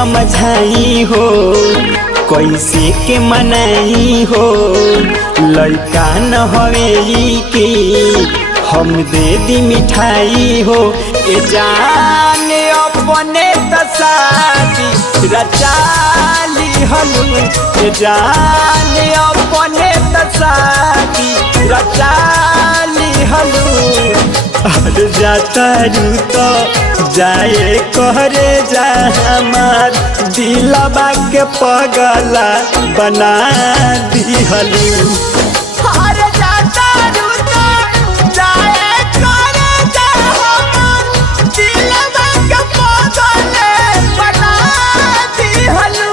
समझाई हो, कैसे के मनाई हो। लड़का न हवे की हम दे दी मिठाई हो। ए जाने अपने तसादी रचाली हलू, ए जाने अपने तसादी रचाली हलू। हर जाता रू तो जाए कहरे जा हमार दिलबा के पगला बना दिहलू। हर जाता रू तो जाए कहरे जा हमार दिलबा के पगला बना दिहलू।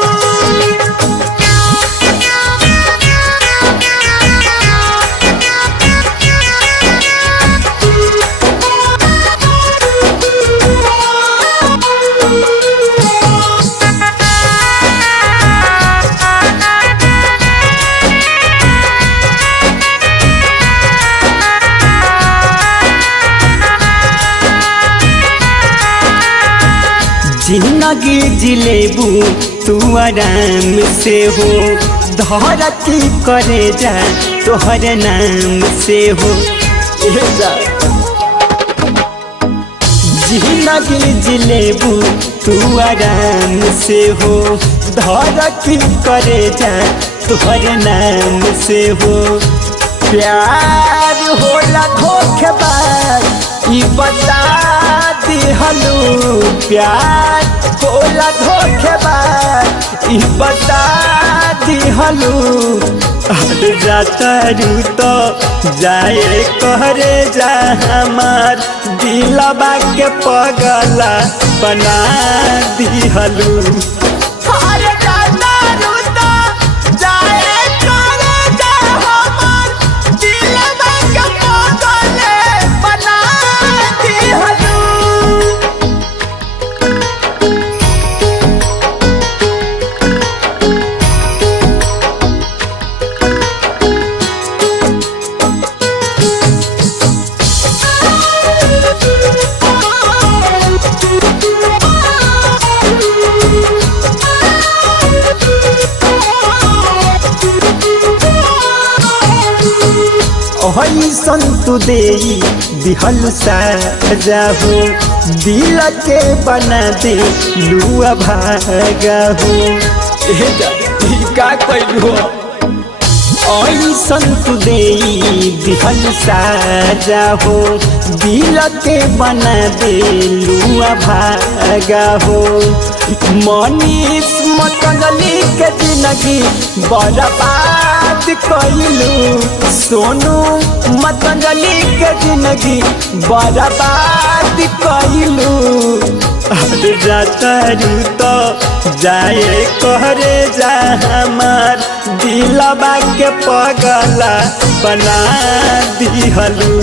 जिंदगी जिलेबू तू आराम से हो, धरती करे जा तोहर नाम से हो। जिंदगी जिलेबू तू आराम से हो, धरती करे जा तोहर नाम से हो। प्यार होला धोखेबाज ई बता दिहलू, प्यार होला धोखेबाज ई बता दिहलू। हर जाता रू तो जाए कहरे जा हमार दिलबा के पगला बना दिहलू। हर जाता रू तो जाए कहरे जा हमार दिलबा के पगला बना दिहलू। संतु दे दिहल साजा हो, दिल के बना दे लुआ भागा हो। का कइलू संतु दे दिहल साजा हो, दिल के बना दे लुआ भागा हो। मनीष मतली के जिंदगी बर्बाद कइलू, सोनू मतली के जिंदगी बर्बाद कइलू। हर जाता रू तो जाए कहरे जा हमार दिलबा के पगला बना दिहलू।